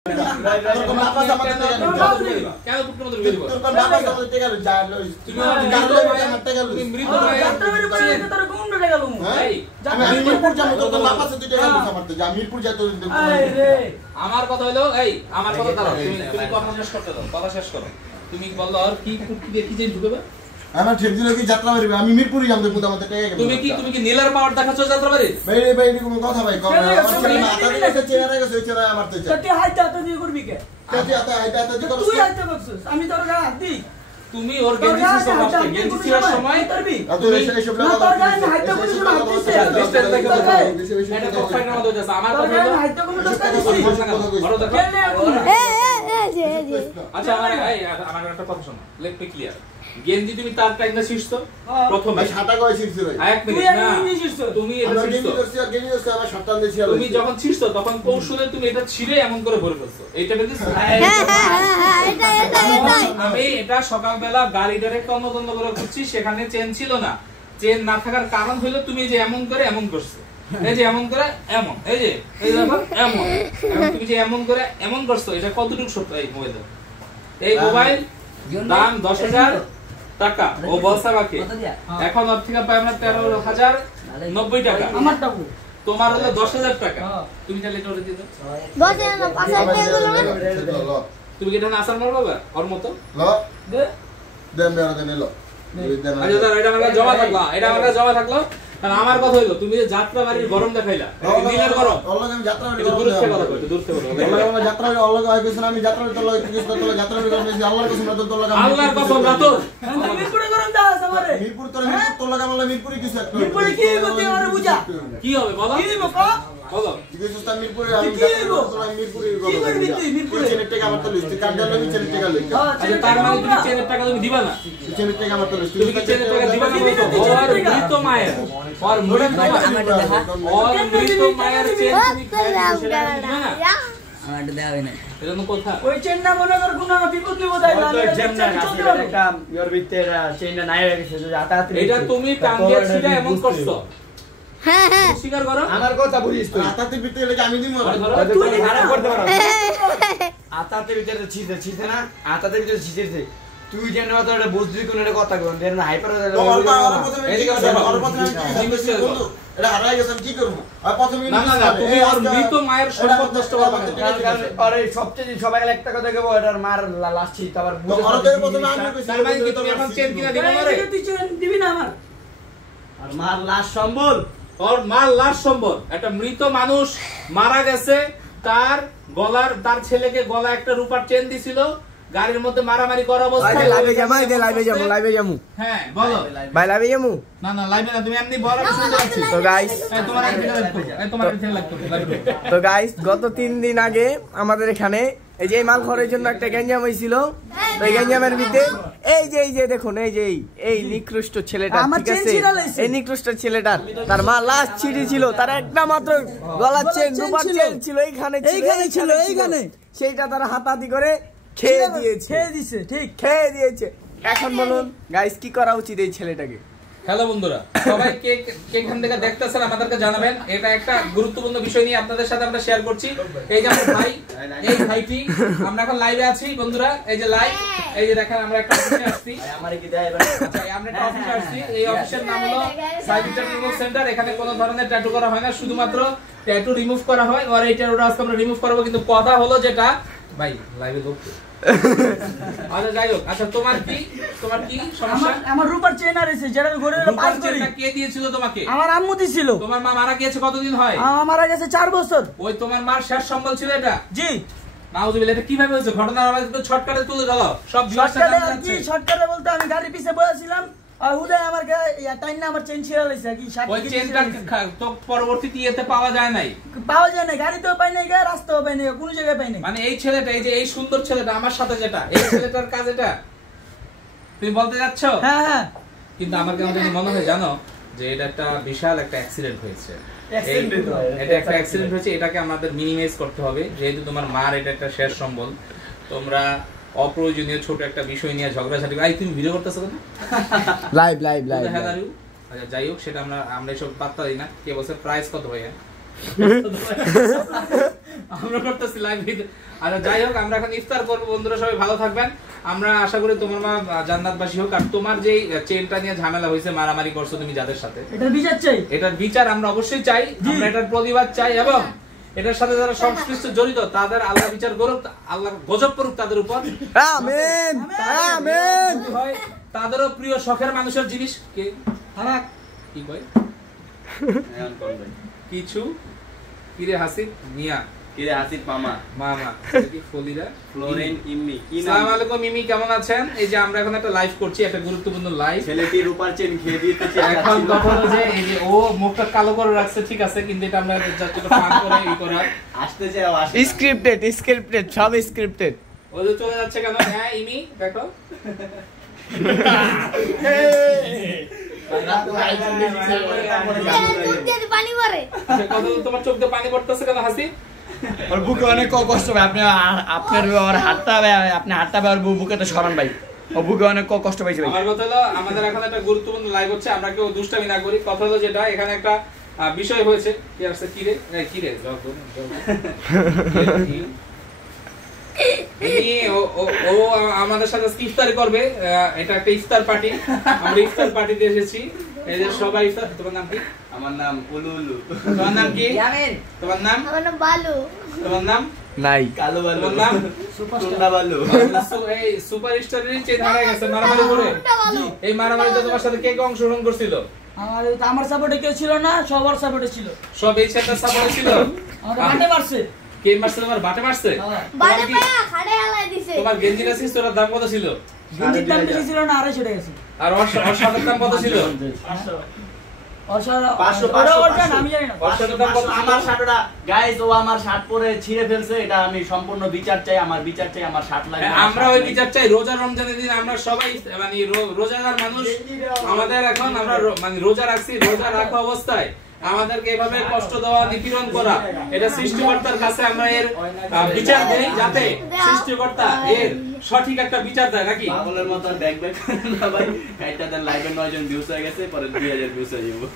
আমার কথা হলো এই আমার কথা দাঁড়াও, তুমি কথা শেষ করতে দাও, কথা শেষ করো। তুমি বললো আর কি কি যে ঢুকবে আমার ঠিক দিলে কি যাত্রা বাড়ি আমি মিরপুরে যাম দেখো আমাদের টাকা তুমি কি নীলার পাওয়ার দেখাচ্ছ যাত্রা বাড়ি ভাই ভাই এরকম কথা ভাই কম মাথা দিকে চেহারা গেছে ওই চেহারা আমার তো তুই হাইটা তো দিয়ে করবি কে হাইটা তুই করছিস তুই হাইটা করছিস আমি তোর গায়ে হাত দিই তুমি ওর গেঞ্জি ছিঁড়ার সময় তুই এসব না তোর গায়ে আমি হাইটা করিস না হাত দিছিস এটা তো ফাইনাল মত হইছে আমার কথা হলো হাইটা কোনো দরকার নেই আচ্ছা আমার একটা কথা শোনো লেট মি ক্লিয়ার গেঞ্জি তুমি তার টাইমটা ছিড়ছো প্রথমে ভাই সাটা কয় ছিড়ছো ভাই এক মিনিট না তুমি এটা ছিড়ছো গেঞ্জি করছিস আমার সাটা দিয়ে ছিড়ছো তুমি যখন ছিড়ছো তখন কৌশলে তুমি এটা ছিড়ে এমন করে ভরে ফেলছো এইটা বুঝছো আমি এটা সকালবেলা গাড়ি ডাইরেক্ট তন্ন করে খুঁজছি সেখানে চেন ছিল না, চেন না থাকার কারণ হলো তুমি যে এমন করে এমন করছো, এই যে এমন করে এমন, এই যে এই দেখো এমন তুমি যে এমন করে এমন করছো, এটা কতটুকু সত্য? এই মোবাইল দাম 10,000 টাকা ও বলছে আমাকে, এখন ওর থেকে পাই আমরা 13,090 টাকা। আমারটা তোমার হলো 10,000 টাকা, তুমি তাহলে এটা ওরে দিয়ে দাও। 10,000 না 5,000 টাকা গুলো তুমি কি এটা আসার মারবা ওর মতো ল দে দেন দেন লো আচ্ছা এটা আমার জমা থাকলো, এটা আমার জমা থাকলো। কারণ আমার কথা হইলো তুমি যে যাত্রা বাড়ির গরম দেখাইলা, নীলের গরম অল্লাহ আমি যাত্রা বাড়ি দূর থেকে বলো, দূর থেকে বলো। অল্লাহ আমি যাত্রা বাড়ি অল্লাহ হয় কিছু না, আমি যাত্রা বাড়ি তোলা কিছু তোলা যাত্রা বাড়ি করতেছি আল্লাহর কসম না তোলা আল্লাহর কসম না তো মিরপুরে গরম দাস আমারে মিরপুর তোরা মিরপুর তোলা কামলা মিরপুরে কিছু একটা মিরপুরে কি করতে আমারে বুঝা কি হবে বলো, কি দিব বলো কিছু তা মিরপুরে আমি তোলা মিরপুরে কি করবি তুই মিরপুরে চেনের টাকা আমার তো লিস্ট কার্ড দাও আমি চেনের টাকা লই আচ্ছা তার মানে তুমি চেনের টাকা তুমি দিবা না, চেনের টাকা আমার তো লিস্ট তুমি কি চেনের টাকা দিবা না? ওর মৃত মায়ের চেন তুমি আমারটা দেওয়া হয় না। এটা তো কথা ওই চেনটা মনে কর কোন বিপদ নিব তাই না একটা ইওর ভিতরে চেইনটা নাই হয়ে গেছে যে আতাতে এটা তুমি টাঙ্গিয়ে ছিটা এমন করছো। হ্যাঁ হ্যাঁ স্বীকার করো আমার কথা বুঝিস তুই আতাতে ভিতরে লেগে আমি দিমু তুই খারাপ করতে পারো আতাতে ভিতরে ছিতে না আতাতে ভিতরে ছিতেছে তুই যেন তো এটা বুঝবি কোন একটা কথা কোন দেন হাইপার এটা হারাই গেছে কি করব আর প্রথমে না তুমি আর মৃত মায়ের সম্পদ নষ্ট করবে না। আরে সবচেয়ে সবাই একটা কথা কইবো এটার মার লাস্ট আবার বুঝে প্রথমে আমি কইছি তার মানে কি তুমি এখন চেন কিনা দিবা না রে? তুই চেন দিবি না আমার আর মার লাস্ট সম্বল ওর মার লাশ সম্বল, একটা মৃত মানুষ মারা গেছে, তার গলার তার ছেলেকে গলা একটা রূপার চেন দিছিল, গাড়ির মধ্যে মারামারি করা অবস্থায় লাইভে যামু হ্যাঁ বলো ভাই লাইভে যামু না লাইভে না, তুমি এমনি বলো আমি শুনতে পাচ্ছি। তো গাইস তোমার আগে তোমার আগে লাগতো তো গাইস গত 3 দিন আগে আমাদের এখানে এই যে মাল খরের জন্য একটা গ্যাঞ্জাম হইছিল, তো এই গ্যাঞ্জামের ভিতরে এই যে দেখুন এই নিকৃষ্ট ছেলেটা, ঠিক আছে এই নিকৃষ্ট ছেলেটার তার মা লাস্ট ছিড়ি ছিল, তার একটা মাত্র গলার চেন রূপার চেন ছিল এইখানে ছিল সেইটা তারা হাতাহাতি করে খেয়ে দিয়েছে ঠিক খেয়ে দিয়েছে। এখন বলুন গাইস কি করা উচিত এই ছেলেটাকে? হ্যালো বন্ধুরা, সবাই কে এখান থেকে দেখতেছেন আমাদেরকে জানাবেন। এটা একটা গুরুত্বপূর্ণ বিষয় নিয়ে আপনাদের সাথে আমরা শেয়ার করছি। এই যে আমার ভাই, এই ভাইটি, আমরা এখন লাইভে আছি বন্ধুরা, এই যে লাইভ, এই যে দেখেন আমরা একটা অফিসে আসছি, আমারে কি দেয় এবার আচ্ছা আমরা একটা অফিসে আসছি, এই অফিসের নাম হলো সাইবির ট্যাটু রিমুভ সেন্টার। এখানে কোনো ধরনের ট্যাটু করা হয় না, শুধুমাত্র ট্যাটু রিমুভ করা হয়। আর এই ট্যাটুটা আজকে আমরা রিমুভ করব, কিন্তু কথা হলো যেটা ভাই লাইভে লোক আচ্ছা যাই হোক, আচ্ছা তোমার কি সমস্যা? আমার রূপার চেন আর এসে যেটা ঘরে পাস করি কে দিয়েছিল তোমাকে? আমার আম্মু দিছিল। তোমার মা মারা গিয়েছে কতদিন হয়? মারা গেছে 4 বছর। ওই তোমার মার শেষ সম্বল ছিল এটা? জি। নাউজুবিল্লাহ, এটা কিভাবে হয়েছে? ঘটনার আবার একটু শর্টকাটে তুলে দাও। সব শর্টকাটে আর কি শর্টকাটে বলতে আমি গাড়ির পিছে বসেছিলাম আর হুদাই আমার টাইম না আমার চেন ছিঁড়া লইছে কি ওই চেনটা তো পরবর্তীতে ইয়েতে পাওয়া যায় নাই, গাড়িতেও পাই নাই, রাস্তাও পাই নাই, কোনো জায়গায় পাই নাই। মানে এই ছেলেটা, এই যে এই সুন্দর ছেলেটা আমার সাথে যেটা, এই ছেলেটার কাজ এটা তুমি বলতে যাচ্ছ? হ্যাঁ কিন্তু আমার কেমন জানি মনে হয় জানো যে এটা একটা বিশাল একটা অ্যাক্সিডেন্ট হয়েছে। এটা একটা অ্যাক্সিডেন্ট হয়েছে, এটাকে আমাদের মিনিমাইজ করতে হবে। যেহেতু তোমার মার এটা একটা শেষ সম্বল, তোমরা অপ্রয়োজনীয় ছোট একটা বিষয় নিয়ে ঝগড়াঝাটি। তুমি ভিডিও করতেছো না? লাইভ আচ্ছা যাই হোক, সেটা আমরা এসব পাত্তা দিই না। কে বলছে প্রাইস কত ভাইয়া? আমরা করতেছি লাইভ। আচ্ছা যাই হোক, আমরা এখন ইফতার করবো। বন্ধুরা সবাই ভালো থাকবেন। আমরা আশা করি তোমার মা জান্নাতবাসী হোক। আর তোমার যে চেনটা নিয়ে ঝামেলা হয়েছে, মারামারি করছো তুমি যাদের সাথে, এটার বিচার চাই। এটার বিচার আমরা অবশ্যই চাই, আমরা এটার প্রতিবাদ চাই, এবং এটার সাথে যারা সংশ্লিষ্ট জড়িত তাদের আল্লাহ বিচার করুক, আল্লাহ গজব করুক তাদের উপর। আমিন আমিন। যদি হয় তাদেরও প্রিয় শখের মানুষের জিনিস কে হারাক কি কয় কিছু কিরে হাসিব মিয়া, কিরে হাসিব মামা, মামা কি ফলিরা ফ্লোরিন ইম্মি, কি নাম? আসসালামু আলাইকুম মিমি, কেমন আছেন? এই যে আমরা এখন একটা লাইভ করছি, একটা গুরুত্বপূর্ণ লাইভ। ছেলেটি রূপার চেন খেয়ে দিতেছে এখন কথা হলো যে এই যে ও মুখটা কালো করে রাখছে, ঠিক আছে, কিন্তু এটা আমরা জাস্ট একটা ফান করে ই করার। আসতে চাই আসে স্ক্রিপ্টেড সব স্ক্রিপ্টেড। ও যে চলে যাচ্ছে কেন? হ্যাঁ ইমি দেখো চোখ দিয়ে পানি পড়ে। কথা তোমার চোখ দিয়ে পানি পড়তেছে কেন হাসি? ওর বুকে অনেক কষ্ট হবে। আপনি আপনার ওর হাতটা আপনি হাতটা ওর বুকে তো সরান ভাই, ও বুকে অনেক কষ্ট পাইছে ভাই। আমার কথা হলো আমাদের এখন একটা গুরুত্বপূর্ণ লাইভ হচ্ছে, আমরা কেউ দুষ্টামি না করি। কথা হলো যেটা এখানে একটা বিষয় হয়েছে। কি আসছে? কি রে কি রে ও আমাদের সাথে ইফতারি করবে। এটা একটা ইফতার পার্টি, আমরা ইফতার পার্টিতে এসেছি। এই যে সবাই ইফতার। তোমার নাম কি? আমার নাম উলু উলু। তোমার নাম কি? তোমার নাম? আমার নাম বালু। তোমার নাম? নাই কালো বালু। তোমার নাম? সুপারস্টার বালু। এই সুপারস্টারের চেন হারিয়ে গেছে মারামারি করে। এই মারামারিতে তোমার সাথে কে কে অংশগ্রহণ করছিল? আমার সাপোর্টে কেউ ছিল না, সবার সাপোর্টে ছিল। সব এই ছেলেটার সাপোর্টে ছিল। আমাকে বাটে মারছে। কে মারছে? তোমার বাটে মারছে? বাড়ি পায়া খাড়ে হালাই দিছে। তোমার গেঞ্জি না ছিল, দাম কত ছিল? গেঞ্জির দাম বেশি ছিল না, 250 টাকা ছিল। আর ওর শার্টের দাম কত ছিল? 500 আমি জানি না। ওর শার্টের দাম কত ছিল? আমার শার্টটা গাইস, ও আমার শার্ট পরে ছিঁড়ে ফেলছে। এটা আমি সম্পূর্ণ বিচার চাই, আমার বিচার চাই, আমার শার্ট লাগবে। আমরা ওই বিচার চাই। রোজা রমজানের দিন আমরা সবাই মানে রোজাদার মানুষ, আমাদের এখন আমরা মানে রোজা রাখছি। রোজা রাখা অবস্থায় আমাদেরকে এভাবে কষ্ট দেওয়া, নিপীড়ন করা, এটা সৃষ্টিকর্তার কাছে আমরা এর বিচার দেই, যাতে সৃষ্টিকর্তা এর সঠিক একটা বিচার দেয় নাকি? পাগলের মতো ব্যাক ব্যাক না ভাই। এটা দেন লাইভে 9 জন ভিউজ হয়ে গেছে, পরে 2000 ভিউজ হয়ে যাবে।